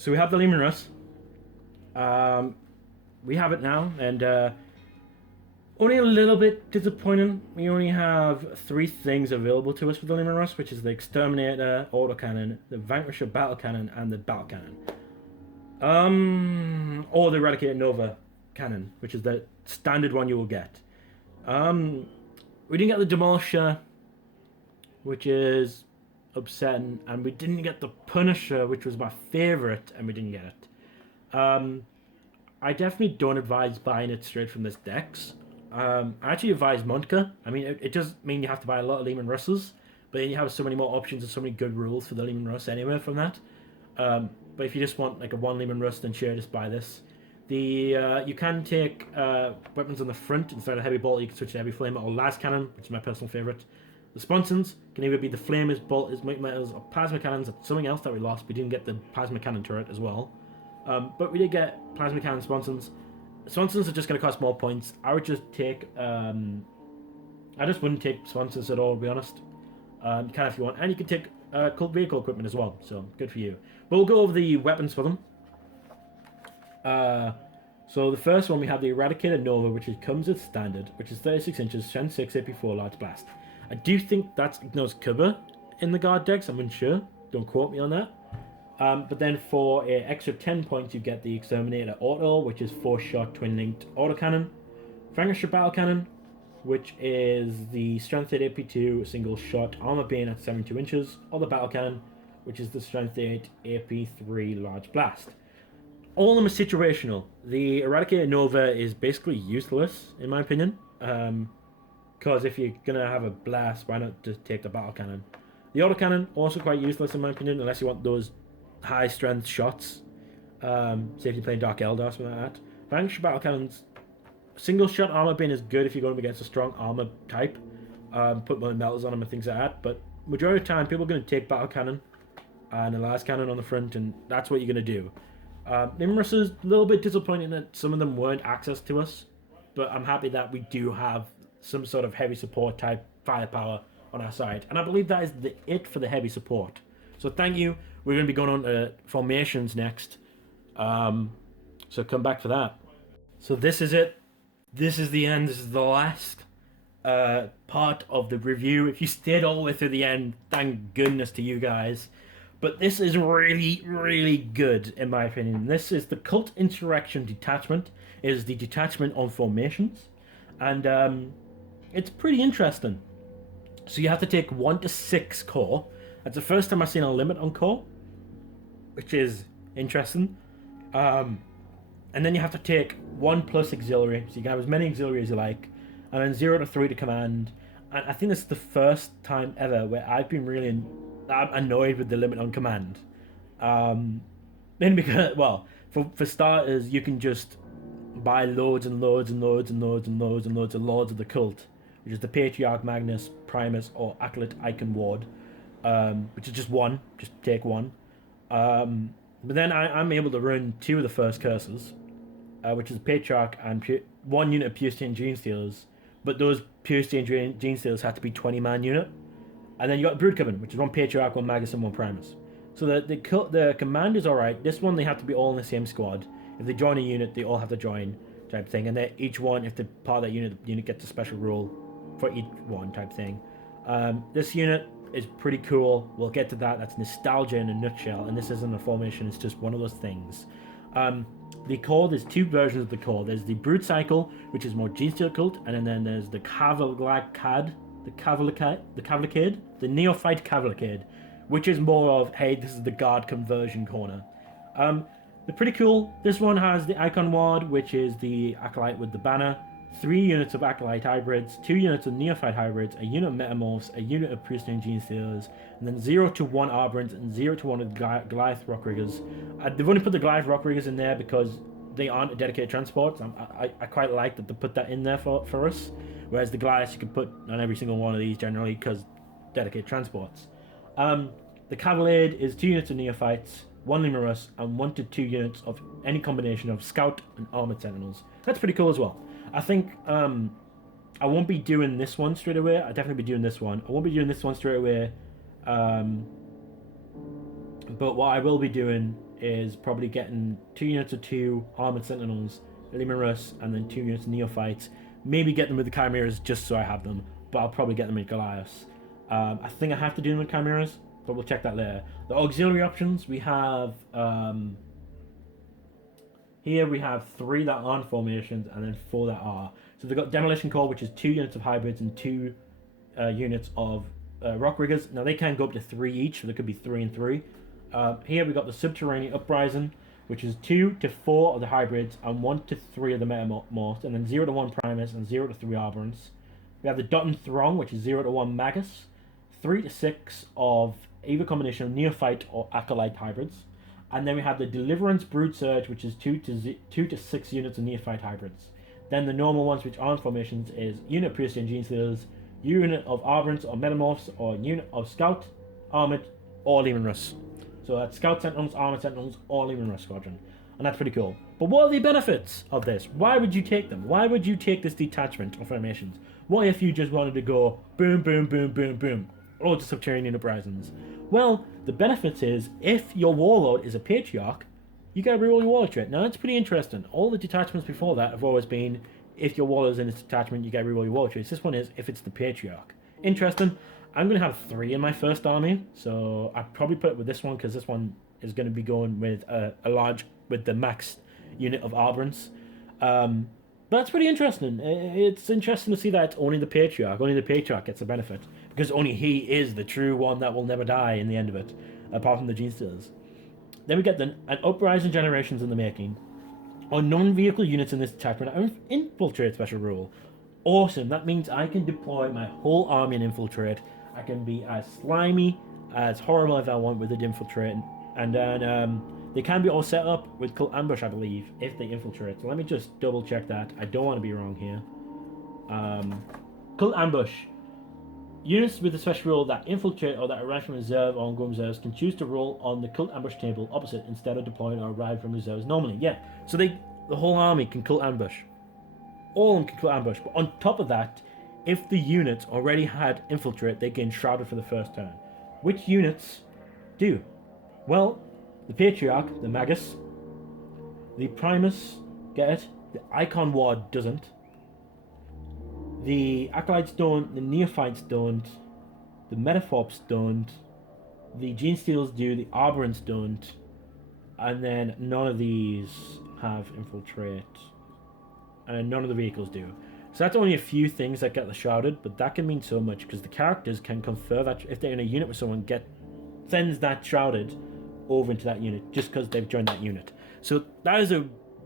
So we have the Lehman Russ. We have it now, and only a little bit disappointing. We only have 3 things available to us for the Lehman Russ, which is the Exterminator Autocannon, the Vanquisher Battle Cannon, and the Battle Cannon. Or the Eradicator Nova Cannon, which is the standard one you will get. We didn't get the Demolisher, which is upsetting, and we didn't get the Punisher, which was my favorite, and we didn't get it. I definitely don't advise buying it straight from this Dex. I actually advise Monka. I mean, it does mean you have to buy a lot of Lehman Russes, but then you have so many more options and so many good rules for the Lehman Russ anyway from that. But if you just want like a 1 Lehman Russ, then sure, just buy this. You can take weapons on the front instead of heavy bolt. You can switch to heavy flamer or las cannon, which is my personal favorite. The sponsons can either be the flamers, bolters, metals, or plasma cannons. That's something else that we lost. We didn't get the plasma cannon turret as well, but we did get plasma cannon sponsons. Sponsons are just going to cost more points. I would just take. I just wouldn't take sponsons at all, to be honest. You can if you want, and you can take cult vehicle equipment as well. So good for you. But we'll go over the weapons for them. So the first one, we have the Eradicator Nova, which comes as standard, which is 36 inches, strength 6, AP4, large blast. I do think that's ignores cover in the guard decks. I'm unsure. Don't quote me on that. But then for an extra 10 points, you get the Exterminator Auto, which is 4-shot twin-linked autocannon. Vanquisher Battle Cannon, which is the strength 8 AP2 single-shot armor being at 72 inches. Or the Battle Cannon, which is the strength 8 AP3 large blast. All of them are situational. The Eradicator Nova is basically useless, in my opinion. Because if you're going to have a blast, why not just take the Battle Cannon? The Autocannon, also quite useless, in my opinion, unless you want those high-strength shots. Say if you're playing Dark Eldar or something like that. Vanquisher Battle Cannons, single-shot armor bin is good if you're going up against a strong armor type. Put more metals on them and things like that. But majority of the time, people are going to take Battle Cannon and a las cannon on the front, and that's what you're going to do. Nimrus is a little bit disappointing that some of them weren't access to us, but I'm happy that we do have some sort of heavy support type firepower on our side, and I believe that is it for the heavy support. So thank you. We're going to be going on to formations next, so come back for that. So this is it. This is the end. This is the last part of the review. If you stayed all the way through the end, thank goodness to you guys. But this is really, really good, in my opinion. This is the Cult Insurrection Detachment. It is the detachment on formations. And it's pretty interesting. So you have to take 1 to 6 core. That's the first time I've seen a limit on core, which is interesting. And then you have to take 1 plus auxiliary. So you can have as many auxiliary as you like. And then 0 to 3 to command. And I think this is the first time ever where I've been really I'm annoyed with the limit on command. Then because, well, for starters, you can just buy loads and loads and loads and loads and loads and loads of Lords of the Cult, which is the Patriarch, Magnus, Primus, or Acolyte Icon Ward, which is just 1. Just take 1. But then I'm able to run 2 of the first curses, which is Patriarch and 1 unit of Pure Stain Genestealers, but those Pure Stain Genestealers have to be 20-man unit. And then you got Brood Coven, which is 1 Patriarch, 1 Magus, and 1 Primus. So the command is alright. This one, they have to be all in the same squad. If they join a unit, they all have to join, type thing. And then each one, if they're part of that unit, the unit gets a special rule for each one, type thing. This unit is pretty cool. We'll get to that. That's nostalgia in a nutshell. And this isn't a formation. It's just one of those things. The core, there's 2 versions of the core. There's the Brood Cycle, which is more Genestealer Cult. And then there's the Cavalcade, the Neophyte Cavalcade, which is more of, hey, this is the guard conversion corner. They're pretty cool. This one has the Icon Ward, which is the Acolyte with the banner, 3 units of Acolyte hybrids, 2 units of Neophyte hybrids, a unit of Metamorphs, a unit of Pure Stain Genestealers, and then 0 to 1 Arborants and 0 to 1 of Goliath Rockriggers. They've only put the Goliath Rockriggers in there because they aren't a dedicated transport. I quite like that they put that in there for us. Whereas the Goliaths you can put on every single one of these generally because dedicated transports. The Cavalcade is 2 units of Neophytes, 1 Limerus, and 1 to 2 units of any combination of Scout and Armored Sentinels. That's pretty cool as well. I think I won't be doing this one straight away. I'll definitely be doing this one. I won't be doing this one straight away. But what I will be doing is probably getting 2 units of 2 armored sentinels, Leman Russ, and then 2 units of neophytes. Maybe get them with the chimeras just so I have them, but I'll probably get them in Goliaths. I think I have to do them with chimeras, but we'll check that later. The auxiliary options, we have here we have 3 that aren't formations and then 4 that are. So they've got Demolition Core, which is 2 units of hybrids and 2 units of rock riggers. Now they can go up to 3 each, so there could be 3 and 3. Here we got the Subterranean Uprising, which is 2 to 4 of the hybrids and 1 to 3 of the Metamorphs, and then 0 to 1 Primus and 0 to 3 Arborants. We have the Dotten Throng, which is 0 to 1 Magus, 3 to 6 of either combination of Neophyte or Acolyte hybrids. And then we have the Deliverance Brood Surge, which is 2 to 6 units of Neophyte hybrids. Then the normal ones, which aren't formations, is unit of Piercing Genestealers, unit of Arborants or Metamorphs, or unit of Scout, Armored, or Leman Russ. So that's Scout Sentinels, Armored Sentinels, or Leman Russ Squadron. And that's pretty cool. But what are the benefits of this? Why would you take them? Why would you take this detachment of formations? What if you just wanted to go boom, boom, boom, boom, boom, all to Subterranean Uprisings? Well, the benefit is, if your Warlord is a Patriarch, you get a reroll your Warlord trait. Now, that's pretty interesting. All the detachments before that have always been, if your Warlord is in this detachment, you get a reroll your Warlord traits. This one is, if it's the Patriarch. Interesting. I'm going to have 3 in my first army, so I'd probably put it with this one, because this one is going to be going with with the max unit of Arborants. But that's pretty interesting. It's interesting to see that it's only the Patriarch gets the benefit, because only he is the true one that will never die in the end of it, apart from the Genestealers. Then we get an Uprising Generations in the Making, or non-vehicle units in this detachment are infiltrate special rule. Awesome, that means I can deploy my whole army and infiltrate. I can be as slimy, as horrible as I want with it infiltrate, and then they can be all set up with Cult Ambush, I believe, if they infiltrate. So let me just double check that. I don't want to be wrong here. Cult Ambush. Units with the special rule that infiltrate or that arrive from reserve or ongoing reserves can choose to roll on the Cult Ambush table opposite instead of deploying or arrive from reserves normally. Yeah, so the whole army can Cult Ambush. All of them can Cult Ambush. But on top of that, if the units already had infiltrate, they gain Shrouded for the first turn. Which units do? Well, the Patriarch, the Magus, the Primus, get it? The Icon Ward doesn't. The Acolytes don't, the Neophytes don't, the Metamorphs don't, the Genestealers do, the Arborants don't, and then none of these have infiltrate, and none of the vehicles do. So that's only a few things that get the Shrouded, but that can mean so much, because the characters can confer that, if they're in a unit with someone, sends that Shrouded over into that unit, just because they've joined that unit. So that is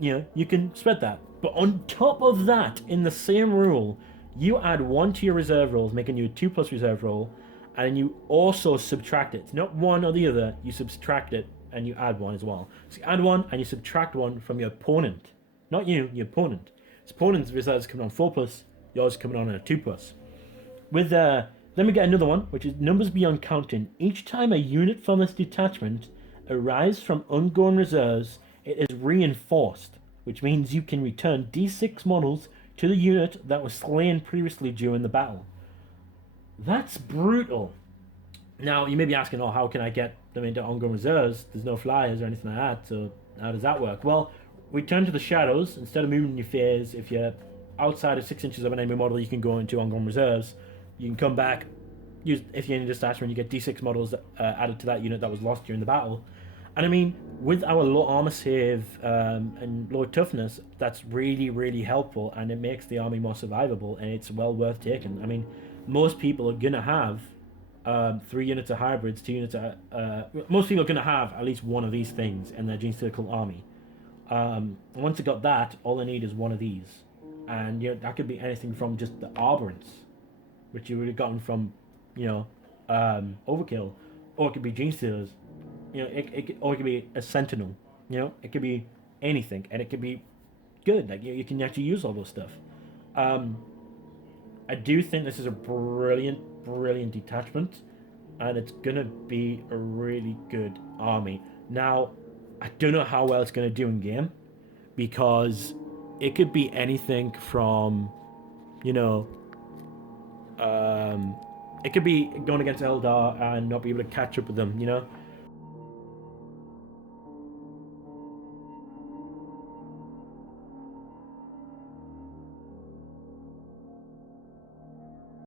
you can spread that. But on top of that, in the same rule, you add 1 to your reserve rolls, making you a 2+ reserve roll, and you also subtract it. It's not one or the other, you subtract it, and you add 1 as well. So you add 1, and you subtract 1 from your opponent. Not you, your opponent. His opponent's reserves coming on 4+, yours coming on a 2+. With, let me get another one, which is Numbers Beyond Counting. Each time a unit from this detachment arrives from ongoing reserves, it is reinforced, which means you can return D6 models to the unit that was slain previously during the battle. That's brutal. Now, you may be asking, how can I get them into ongoing reserves? There's no flyers or anything like that, so how does that work? Well, we turn to the shadows. Instead of moving your phase, if you're outside of 6 inches of an enemy model, you can go into ongoing reserves. You can come back, if you're in a detachment, you get D6 models added to that unit that was lost during the battle. And I mean, with our low armor save and low toughness, that's really, really helpful, and it makes the army more survivable, and it's well worth taking. I mean, most people are gonna have 3 units of hybrids, 2 units of most people are gonna have at least one of these things in their Genestealer Cult army. Once they got that, all they need is one of these, and that could be anything from just the Arborants, which you would have gotten from Overkill, or it could be Genestealers. Or it could be a Sentinel. It could be anything, and it could be good. Like you can actually use all those stuff. I do think this is a brilliant detachment, and it's gonna be a really good army. Now, I don't know how well it's gonna do in game, because it could be anything from, it could be going against Eldar and not be able to catch up with them.